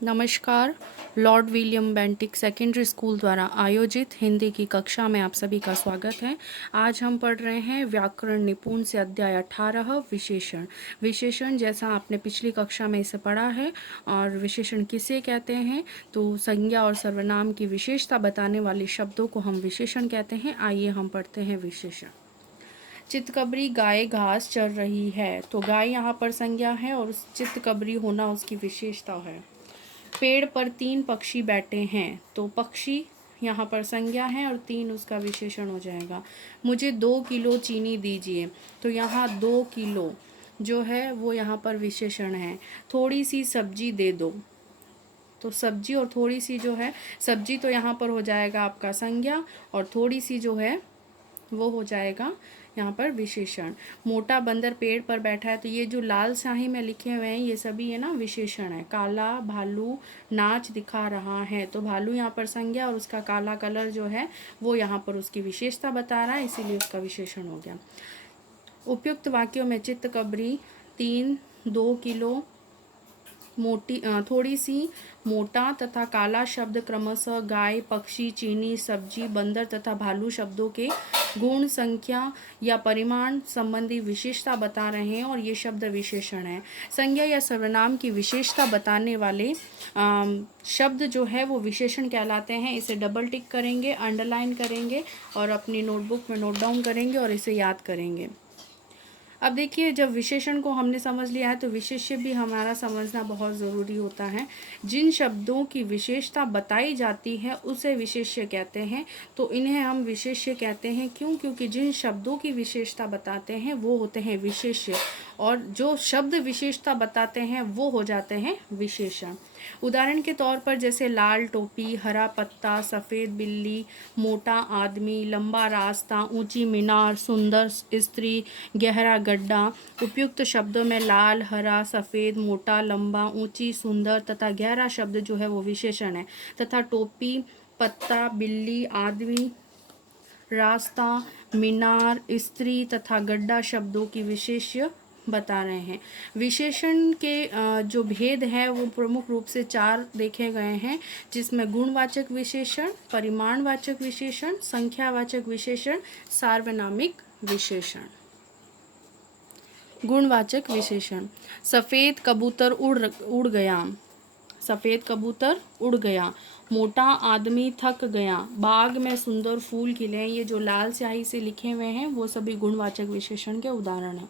नमस्कार। Lord William Bentinck secondary school द्वारा आयोजित हिंदी की कक्षा में आप सभी का स्वागत है। आज हम पढ़ रहे हैं व्याकरण निपुण से अध्याय 18 विशेषण। विशेषण जैसा आपने पिछली कक्षा में इसे पढ़ा है। और विशेषण किसे कहते हैं तो संज्ञा और सर्वनाम की विशेषता बताने वाले शब्दों को हम विशेषण कहते हैं। आइए हम पढ़ते हैं विशेषण। चितकबरी गाय घास चर रही है, तो गाय यहाँ पर संज्ञा है और चितकबरी होना उसकी विशेषता है। पेड़ पर 3 पक्षी बैठे हैं, तो पक्षी यहाँ पर संज्ञा है और 3 उसका विशेषण हो जाएगा। मुझे 2 किलो चीनी दीजिए, तो यहाँ 2 किलो जो है वो यहाँ पर विशेषण है। थोड़ी सी सब्जी दे दो, तो सब्जी और थोड़ी सी जो है, सब्जी तो यहाँ पर हो जाएगा आपका संज्ञा और थोड़ी सी जो है वो हो जाएगा यहाँ पर विशेषण। मोटा बंदर पेड़ पर बैठा है, तो ये जो लाल स्याही में लिखे हुए हैं ये सभी है ना विशेषण है। काला भालू नाच दिखा रहा है, तो भालू यहाँ पर संज्ञा और उसका काला कलर जो है वो यहाँ पर उसकी विशेषता बता रहा है, इसीलिए उसका विशेषण हो गया। उपयुक्त वाक्यों में चित्तकबरी 3, 2 किलो, मोटी थोड़ी सी, मोटा तथा काला शब्द क्रमशः गाय, पक्षी, चीनी, सब्जी, बंदर तथा भालू शब्दों के गुण, संख्या या परिमाण संबंधी विशेषता बता रहे हैं और ये शब्द विशेषण है। संज्ञा या सर्वनाम की विशेषता बताने वाले शब्द जो है वो विशेषण कहलाते हैं। इसे डबल टिक करेंगे, अंडरलाइन करेंगे और अपनी नोटबुक में नोट डाउन करेंगे और इसे याद करेंगे। अब देखिए, जब विशेषण को हमने समझ लिया है तो विशेष्य भी हमारा समझना बहुत ज़रूरी होता है। जिन शब्दों की विशेषता बताई जाती है उसे विशेष्य कहते हैं, तो इन्हें हम विशेष्य कहते हैं। क्यों? क्योंकि जिन शब्दों की विशेषता बताते हैं वो होते हैं विशेष्य, और जो शब्द विशेषता बताते हैं वो हो जाते हैं विशेषण। उदाहरण के तौर पर जैसे लाल टोपी, हरा पत्ता, सफ़ेद बिल्ली, मोटा आदमी, लंबा रास्ता, ऊंची मीनार, सुंदर स्त्री, गहरा गड्ढा। उपयुक्त शब्दों में लाल, हरा, सफ़ेद, मोटा, लंबा, ऊंची, सुंदर तथा गहरा शब्द जो है वो विशेषण है, तथा टोपी, पत्ता, बिल्ली, आदमी, रास्ता, मीनार, स्त्री तथा गड्ढा शब्दों की विशेष्य बता रहे हैं। विशेषण के जो भेद है वो प्रमुख रूप से 4 देखे गए हैं, जिसमें गुणवाचक विशेषण, परिमाणवाचक विशेषण, संख्यावाचक विशेषण, सार्वनामिक विशेषण। गुणवाचक विशेषण। सफ़ेद कबूतर उड़ गया, सफ़ेद कबूतर उड़ गया। मोटा आदमी थक गया, बाग में सुंदर फूल खिले। ये जो लाल स्याही से लिखे हुए हैं वो सभी गुणवाचक विशेषण के उदाहरण हैं।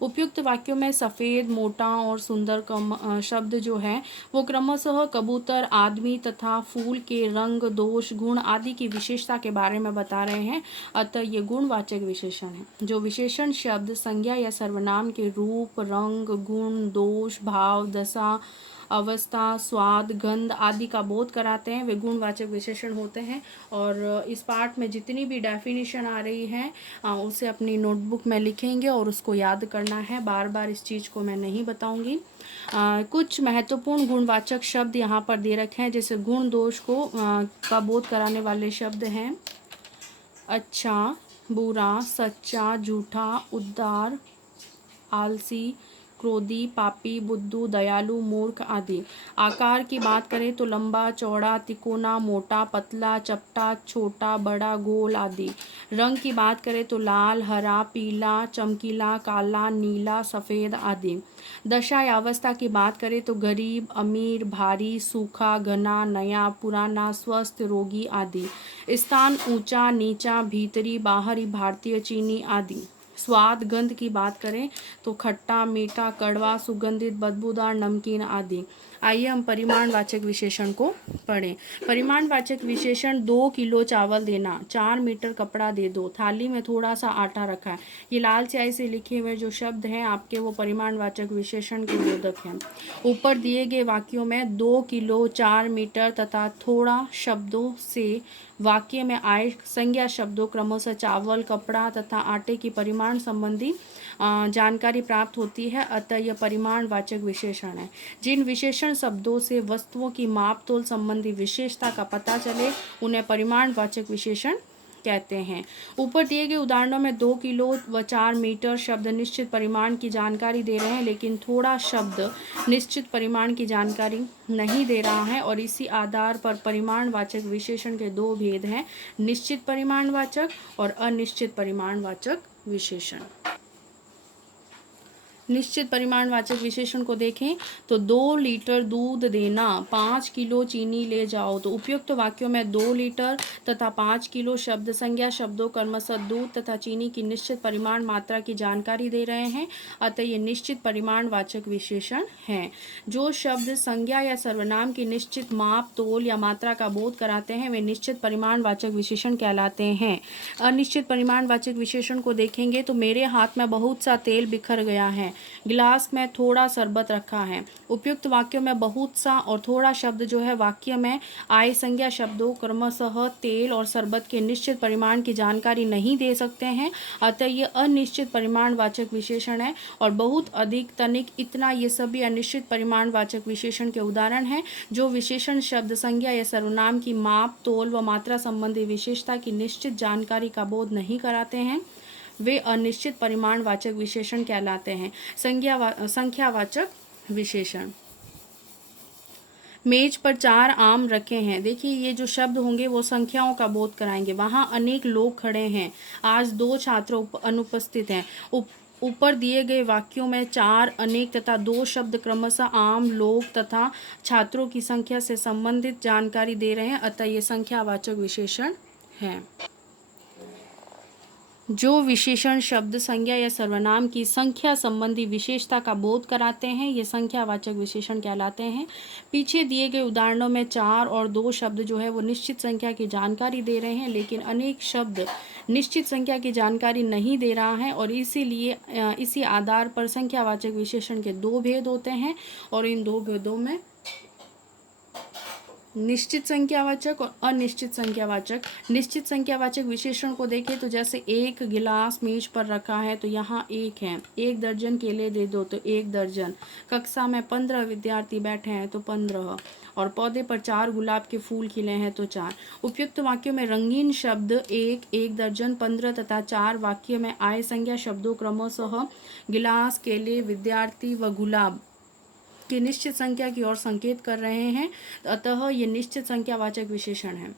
उपयुक्त वाक्यों में सफ़ेद, मोटा और सुंदर शब्द जो है वो क्रमशः कबूतर, आदमी तथा फूल के रंग, दोष, गुण आदि की विशेषता के बारे में बता रहे हैं, अतः ये गुणवाचक विशेषण है। जो विशेषण शब्द संज्ञा या सर्वनाम के रूप, रंग, गुण, दोष, भाव, दशा, अवस्था, स्वाद, गंध आदि का बोध कराते हैं वे गुणवाचक विशेषण होते हैं। और इस पार्ट में जितनी भी डेफिनेशन आ रही है उसे अपनी नोटबुक में लिखेंगे और उसको याद करना है। बार बार इस चीज़ को मैं नहीं बताऊंगी। कुछ महत्वपूर्ण गुणवाचक शब्द यहाँ पर दे रखे हैं, जैसे गुण दोष का बोध कराने वाले शब्द हैं अच्छा, बुरा, सच्चा, झूठा, उदार, आलसी, क्रोधी, पापी, बुद्धू, दयालु, मूर्ख आदि। आकार की बात करें तो लंबा, चौड़ा, तिकोना, मोटा, पतला, चपटा, छोटा, बड़ा, गोल आदि। रंग की बात करें तो लाल, हरा, पीला, चमकीला, काला, नीला, सफ़ेद आदि। दशा या अवस्था की बात करें तो गरीब, अमीर, भारी, सूखा, घना, नया, पुराना, स्वस्थ, रोगी आदि। स्थान ऊंचा, नीचा, भीतरी, बाहरी, भारतीय, चीनी आदि। स्वाद गंध की बात करें तो खट्टा, मीठा, कड़वा, सुगंधित, बदबूदार, नमकीन आदि। आइए हम परिमाणवाचक विशेषण को पढ़ें। परिमाणवाचक विशेषण 2 किलो चावल देना, 4 मीटर कपड़ा दे दो, थाली में थोड़ा सा आटा रखा है। ये लाल स्याही से लिखे हुए जो शब्द हैं आपके वो परिमाणवाचक विशेषण के बोधक हैं। ऊपर दिए गए वाक्यों में 2 किलो, 4 मीटर तथा थोड़ा शब्दों से वाक्य में आए संज्ञा शब्दों क्रमशः चावल, कपड़ा तथा आटे की परिमाण संबंधी जानकारी प्राप्त होती है, अतः यह परिमाणवाचक विशेषण है। जिन विशेषण शब्दों से वस्तुओं की माप तोल संबंधी विशेषता का पता चले उन्हें परिमाणवाचक विशेषण कहते हैं। ऊपर दिए गए उदाहरणों में 2 किलो व 4 मीटर शब्द निश्चित परिमाण की जानकारी दे रहे हैं, लेकिन थोड़ा शब्द निश्चित परिमाण की जानकारी नहीं दे रहा है, और इसी आधार पर परिमाणवाचक विशेषण के दो भेद हैं, निश्चित परिमाणवाचक और अनिश्चित परिमाणवाचक विशेषण। निश्चित परिमाणवाचक विशेषण को देखें तो 2 लीटर दूध देना, 5 किलो चीनी ले जाओ। तो उपयुक्त वाक्यों में 2 लीटर तथा 5 किलो शब्द संज्ञा शब्दों क्रमशः दूध तथा चीनी की निश्चित परिमाण मात्रा की जानकारी दे रहे हैं, अतः ये निश्चित परिमाणवाचक विशेषण हैं। जो शब्द संज्ञा या सर्वनाम की निश्चित माप, तोल या मात्रा का बोध कराते हैं वे निश्चित परिमाणवाचक विशेषण कहलाते हैं। अनिश्चित परिमाणवाचक विशेषण को देखेंगे तो मेरे हाथ में बहुत सा तेल बिखर गया है, गिलास में थोड़ा शरबत रखा है। उपयुक्त वाक्यों में बहुत सा और थोड़ा शब्द जो है वाक्य में आय संज्ञा शब्दों क्रमशः तेल और शरबत के निश्चित परिमाण की जानकारी नहीं दे सकते हैं, अतः ये अनिश्चित परिमाणवाचक विशेषण है। और बहुत, अधिक, तनिक, इतना, ये सभी अनिश्चित परिमाणवाचक विशेषण के उदाहरण हैं। जो विशेषण शब्द संज्ञा या सर्वनाम की माप, तोल व मात्रा संबंधी विशेषता की निश्चित जानकारी का बोध नहीं कराते हैं वे अनिश्चित परिमाणवाचक विशेषण कहलाते हैं। संख्यावाचक विशेषण। मेज पर 4 आम रखे हैं। देखिए ये जो शब्द होंगे वो संख्याओं का बोध कराएंगे। वहाँ अनेक लोग खड़े हैं, आज 2 छात्र अनुपस्थित हैं। ऊपर दिए गए वाक्यों में 4, अनेक तथा 2 शब्द क्रमशः आम, लोग तथा छात्रों की संख्या से संबंधित जानकारी दे रहे हैं, अतः ये संख्यावाचक विशेषण है। जो विशेषण शब्द संज्ञा या सर्वनाम की संख्या संबंधी विशेषता का बोध कराते हैं ये संख्यावाचक विशेषण कहलाते हैं। पीछे दिए गए उदाहरणों में 4 और 2 शब्द जो है वो निश्चित संख्या की जानकारी दे रहे हैं, लेकिन अनेक शब्द निश्चित संख्या की जानकारी नहीं दे रहा है, और इसीलिए इसी आधार पर संख्यावाचक विशेषण के दो भेद होते हैं, और इन दो भेदों में निश्चित संख्यावाचक और अनिश्चित संख्यावाचक। निश्चित संख्यावाचक विशेषण को देखें तो जैसे एक गिलास मेज पर रखा है तो यहाँ 1 है, 1 दर्जन केले दे दो तो 1 दर्जन, कक्षा में 15 विद्यार्थी बैठे हैं तो 15, और पौधे पर 4 गुलाब के फूल खिले हैं तो 4। उपयुक्त वाक्यों में रंगीन शब्द 1, 1 दर्जन, 15 तथा 4 वाक्य में आय संज्ञा शब्दों क्रमशः गिलास, केले, विद्यार्थी व गुलाब की निश्चित संख्या की ओर संकेत कर रहे हैं, अतः ये निश्चित संख्यावाचक विशेषण है।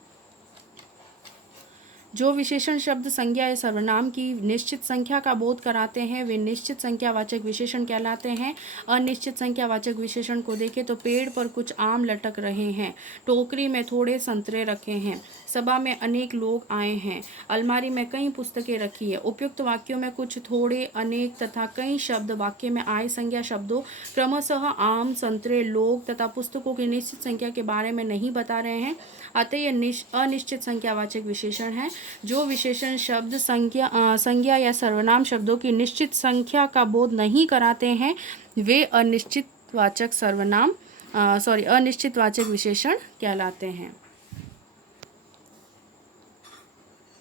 जो विशेषण शब्द संज्ञा या सर्वनाम की निश्चित संख्या का बोध कराते हैं वे निश्चित संख्यावाचक विशेषण कहलाते हैं। अनिश्चित संख्यावाचक विशेषण को देखें तो पेड़ पर कुछ आम लटक रहे हैं, टोकरी में थोड़े संतरे रखे हैं, सभा में अनेक लोग आए हैं, अलमारी में कई पुस्तकें रखी है। उपयुक्त वाक्यों में कुछ, थोड़े, अनेक तथा कई शब्द वाक्य में आय संज्ञा शब्दों क्रमशः आम, संतरे, लोग तथा पुस्तकों की निश्चित संख्या के बारे में नहीं बता रहे हैं, अतः यह अनिश्चित संख्यावाचक विशेषण है। जो विशेषण शब्द संज्ञा या सर्वनाम शब्दों की निश्चित संख्या का बोध नहीं कराते हैं वे अनिश्चित वाचक विशेषण कहलाते हैं।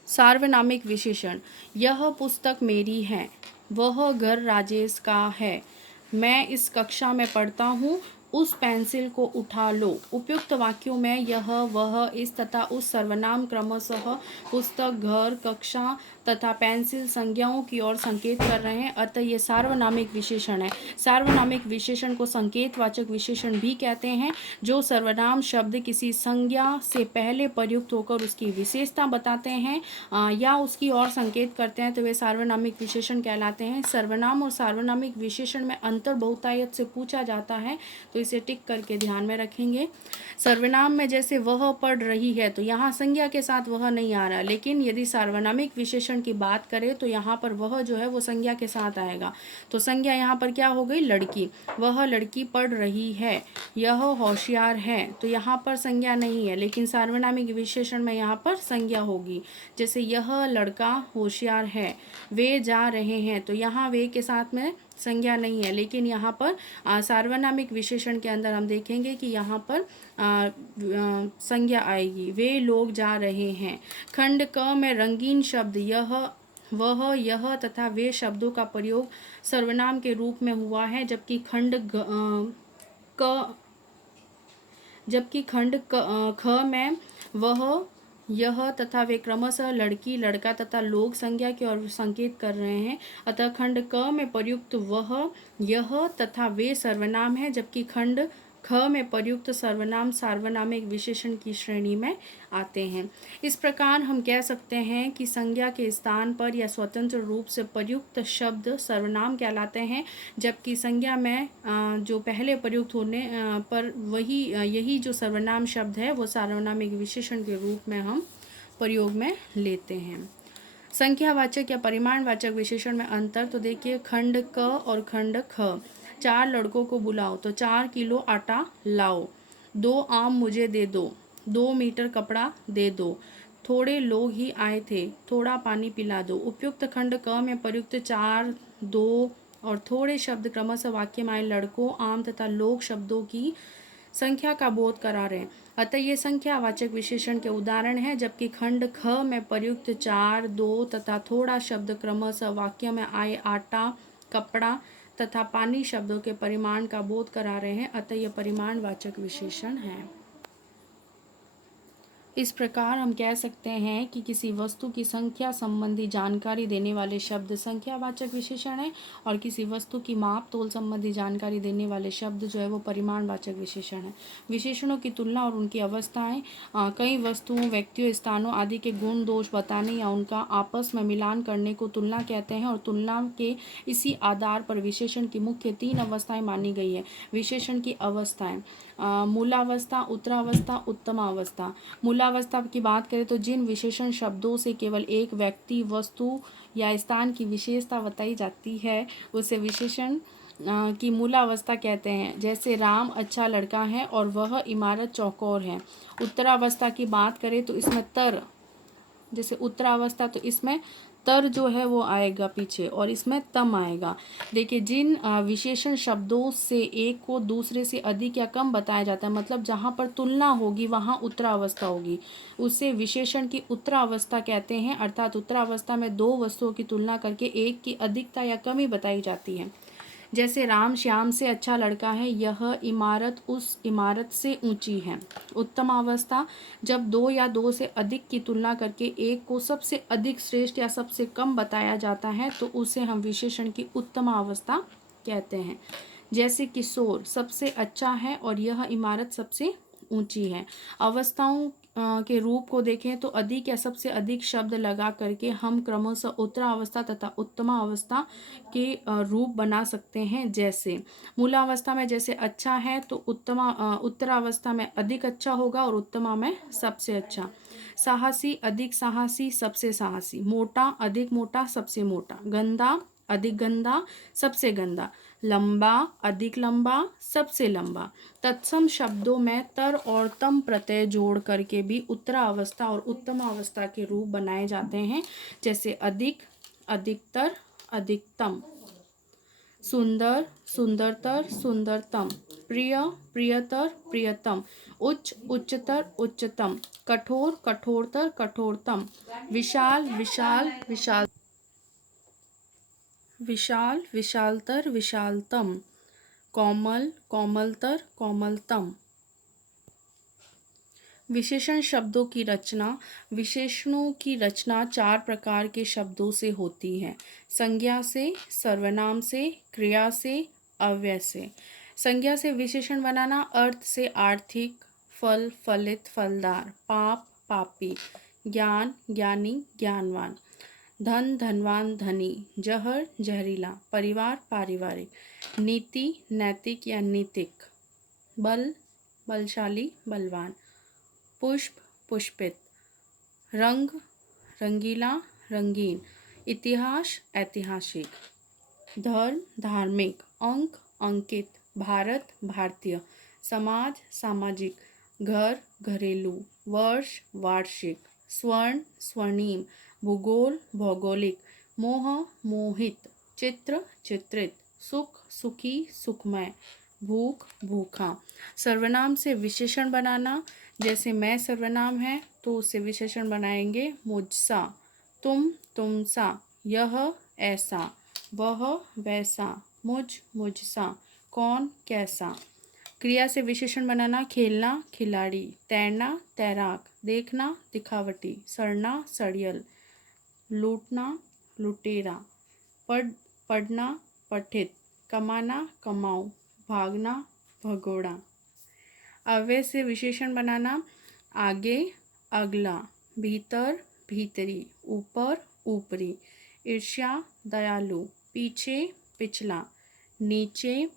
सार्वनामिक विशेषण। यह पुस्तक मेरी है, वह घर राजेश का है, मैं इस कक्षा में पढ़ता हूँ, उस पेंसिल को उठा लो। उपयुक्त वाक्यों में यह, वह, इस तथा उस सर्वनाम क्रमशः पुस्तक, घर, कक्षा तथा पेंसिल संज्ञाओं की ओर संकेत कर रहे हैं, अतः ये सार्वनामिक विशेषण है। सार्वनामिक विशेषण को संकेतवाचक विशेषण भी कहते हैं। जो सर्वनाम शब्द किसी संज्ञा से पहले प्रयुक्त होकर उसकी विशेषता बताते हैं या उसकी ओर संकेत करते हैं तो वे सार्वनामिक विशेषण कहलाते हैं। सर्वनाम और सार्वनामिक विशेषण में अंतर बहुतायत से पूछा जाता है, तो इसे टिक करके ध्यान में रखेंगे। सर्वनाम में जैसे वह पढ़ रही है तो यहाँ संज्ञा के साथ वह नहीं आ रहा, लेकिन यदि सार्वनामिक विशेषण की बात करें तो यहाँ पर वह जो है वो संज्ञा के साथ आएगा। तो संज्ञा यहाँ पर क्या हो गई, लड़की। वह लड़की पढ़ रही है, यह होशियार है, तो यहाँ पर संज्ञा नहीं है, लेकिन सार्वनामिक विशेषण में यहाँ पर संज्ञा होगी। जैसे यह लड़का होशियार है, वे जा रहे हैं, तो यहाँ वे के साथ में संज्ञा नहीं है, लेकिन यहाँ पर सार्वनामिक विशेषण के अंदर हम देखेंगे कि यहाँ पर संज्ञा आएगी। वे लोग जा रहे हैं। खंड क में रंगीन शब्द यह, वह, यह तथा वे शब्दों का प्रयोग सर्वनाम के रूप में हुआ है, जबकि खंड ख में वह, यह तथा वे क्रमशः लड़की, लड़का तथा लोग संज्ञा की ओर संकेत कर रहे हैं। अतः खंड क में प्रयुक्त वह, यह तथा वे सर्वनाम है, जबकि खंड ख में प्रयुक्त सर्वनाम सार्वनामिक विशेषण की श्रेणी में आते हैं। इस प्रकार हम कह सकते हैं कि संज्ञा के स्थान पर या स्वतंत्र रूप से प्रयुक्त शब्द सर्वनाम कहलाते हैं, जबकि संज्ञा में जो पहले प्रयुक्त होने पर यही जो सर्वनाम शब्द है वो सार्वनामिक विशेषण के रूप में हम प्रयोग में लेते हैं। संख्यावाचक या परिमाणवाचक विशेषण में अंतर तो देखिए, खंड क और खंड ख। 4 लड़कों को बुलाओ तो 4 किलो आटा लाओ। 2 आम मुझे दे दो। 2 मीटर कपड़ा दे दो। थोड़े लोग ही आए थे, थोड़ा पानी पिला दो। उपयुक्त खंड क में प्रयुक्त 4, 2 और थोड़े शब्द क्रमशः वाक्य में आए लड़कों, आम तथा लोग शब्दों की संख्या का बोध करा रहे हैं। अतः ये संख्यावाचक विशेषण के उदाहरण हैं, जबकि खंड ख में प्रयुक्त 4, 2 तथा थोड़ा शब्द क्रमशः वाक्य में आए आटा, कपड़ा तथा पानी शब्दों के परिमाण का बोध करा रहे हैं। अतः ये परिमाणवाचक विशेषण हैं। इस प्रकार हम कह सकते हैं कि किसी वस्तु की संख्या संबंधी जानकारी देने वाले शब्द संख्यावाचक विशेषण है, और किसी वस्तु की माप तोल संबंधी जानकारी देने वाले शब्द जो है वो परिमाणवाचक विशेषण है। विशेषणों की तुलना और उनकी अवस्थाएं कई वस्तुओं, व्यक्तियों, स्थानों आदि के गुण दोष बताने या उनका आपस में मिलान करने को तुलना कहते हैं, और तुलना के इसी आधार पर विशेषण की मुख्य 3 अवस्थाएं मानी गई है। विशेषण की अवस्थाएं: मूलावस्था, उत्तरावस्था, उत्तमावस्था। मूलावस्था की बात करें तो जिन विशेषण शब्दों से केवल एक व्यक्ति, वस्तु या स्थान की विशेषता बताई जाती है उसे विशेषण की मूलावस्था कहते हैं। जैसे राम अच्छा लड़का है और वह इमारत चौकोर है। उत्तरावस्था की बात करें तो इसमें तर, जैसे उत्तरावस्था तो इसमें तर जो है वो आएगा पीछे, और इसमें तम आएगा। देखिए, जिन विशेषण शब्दों से एक को दूसरे से अधिक या कम बताया जाता है, मतलब जहाँ पर तुलना होगी वहाँ उत्तरावस्था होगी, उसे विशेषण की उत्तरावस्था कहते हैं। अर्थात उत्तरावस्था में 2 वस्तुओं की तुलना करके एक की अधिकता या कमी बताई जाती है। जैसे राम श्याम से अच्छा लड़का है, यह इमारत उस इमारत से ऊंची है। उत्तमावस्था: जब 2 या 2 से अधिक की तुलना करके एक को सबसे अधिक श्रेष्ठ या सबसे कम बताया जाता है तो उसे हम विशेषण की उत्तमावस्था कहते हैं। जैसे किशोर सबसे अच्छा है और यह इमारत सबसे ऊंची है। अवस्थाओं के रूप को देखें तो अधिक या सबसे अधिक शब्द लगा करके हम क्रमशः उत्तरावस्था तथा उत्तमावस्था के रूप बना सकते हैं। जैसे मूलावस्था में जैसे अच्छा है तो उत्तरावस्था में अधिक अच्छा होगा और उत्तमा में सबसे अच्छा। साहसी, अधिक साहसी, सबसे साहसी। मोटा, अधिक मोटा, सबसे मोटा। गंदा, अधिक गंदा, सबसे गंदा। लंबा, अधिक लंबा, सबसे लंबा। तत्सम शब्दों में तर और तम प्रत्यय जोड़ करके भी उत्तरावस्था और उत्तमावस्था के रूप बनाए जाते हैं। जैसे अधिक, अधिकतर, अधिकतम। सुंदर, सुंदरतर, सुंदरतम। प्रिय, प्रियतर, प्रियतम। उच्च, उच्चतर, उच्चतम। कठोर, कठोरतर, कठोरतम। विशाल, विशाल, विशाल, विशाल, विशालतर, विशालतम। कोमल, कोमलतर, कोमलतम। विशेषण शब्दों की रचना। विशेषणों की रचना 4 प्रकार के शब्दों से होती है: संज्ञा से, सर्वनाम से, क्रिया से, अव्यय से। संज्ञा से विशेषण बनाना: अर्थ से आर्थिक, फल, फलित, फलदार। पाप, पापी। ज्ञान, ज्ञानी, ज्ञानवान। धन, धनवान, धनी। जहर, जहरीला। परिवार, पारिवारिक। नीति, नैतिक या नीतिक। बल, बलशाली, बलवान। पुष्प, पुष्पित। रंग, रंगीला, रंगीन। इतिहास, ऐतिहासिक। धर्म, धार्मिक। अंक, अंकित। भारत, भारतीय। समाज, सामाजिक। घर, घरेलू। वर्ष, वार्षिक। स्वर्ण, स्वर्णिम। भूगोल, भौगोलिक। मोह, मोहित। चित्र, चित्रित। सुख, सुखी, सुखमय। भूख, भूखा। सर्वनाम से विशेषण बनाना: जैसे मैं सर्वनाम है तो उससे विशेषण बनाएंगे मुझसा, तुम, तुमसा, यह ऐसा, वह वैसा, मुझ, मुझसा, कौन, कैसा। क्रिया से विशेषण बनाना, खेलना खिलाड़ी, तैरना तैराक, देखना दिखावटी, सड़ना सड़ियल, लूटना लुटेरा, पढ़ना पठित, कमाना कमाऊ, भागना भगोड़ा। अव्यय से विशेषण बनाना, आगे अगला, भीतर भीतरी, ऊपर ऊपरी, ईर्ष्या दयालु, पीछे पिछला, नीचे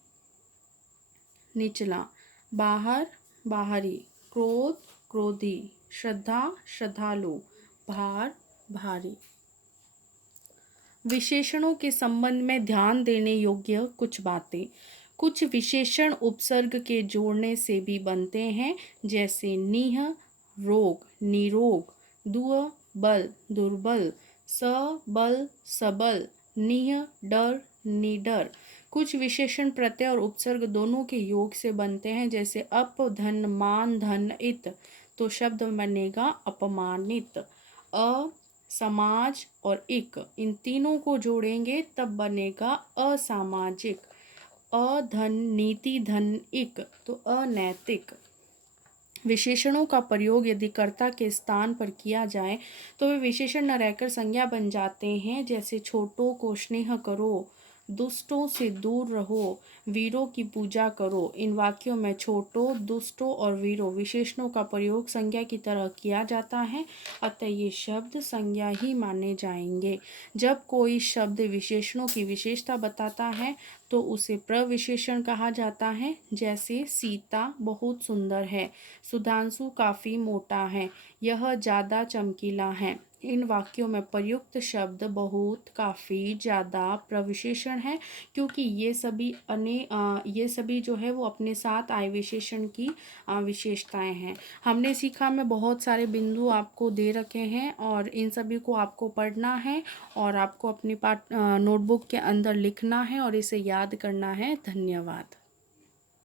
निचला, बाहर बाहरी, क्रोध क्रोधी, श्रद्धा श्रद्धालु, भार भारी। विशेषणों के संबंध में ध्यान देने योग्य कुछ बातें। कुछ विशेषण उपसर्ग के जोड़ने से भी बनते हैं, जैसे नीह रोग निरोग, दुअ बल दुर्बल, सबल सबल, निह डर निडर। कुछ विशेषण प्रत्यय और उपसर्ग दोनों के योग से बनते हैं, जैसे अप धन मान धन इत, तो शब्द बनेगा अपमानित। अ समाज और इक, इन तीनों को जोड़ेंगे तब बनेगा असामाजिक। अधन नीति धन इक, तो अनैतिक। विशेषणों का प्रयोग यदि कर्ता के स्थान पर किया जाए तो वे विशेषण न रहकर संज्ञा बन जाते हैं, जैसे छोटों को स्नेह करो, दुष्टों से दूर रहो, वीरों की पूजा करो। इन वाक्यों में छोटों, दुष्टों और वीरों विशेषणों का प्रयोग संज्ञा की तरह किया जाता है, अतः ये शब्द संज्ञा ही माने जाएंगे। जब कोई शब्द विशेषणों की विशेषता बताता है तो उसे प्रविशेषण कहा जाता है, जैसे सीता बहुत सुंदर है, सुधांशु काफ़ी मोटा है, यह ज़्यादा चमकीला है। इन वाक्यों में प्रयुक्त शब्द बहुत, काफ़ी, ज़्यादा प्रविशेषण है, क्योंकि ये सभी जो है वो अपने साथ आए विशेषण की विशेषताएं हैं। हमने सीखा में बहुत सारे बिंदु आपको दे रखे हैं और इन सभी को आपको पढ़ना है और आपको अपनी नोटबुक के अंदर लिखना है और इसे याद करना है। धन्यवाद।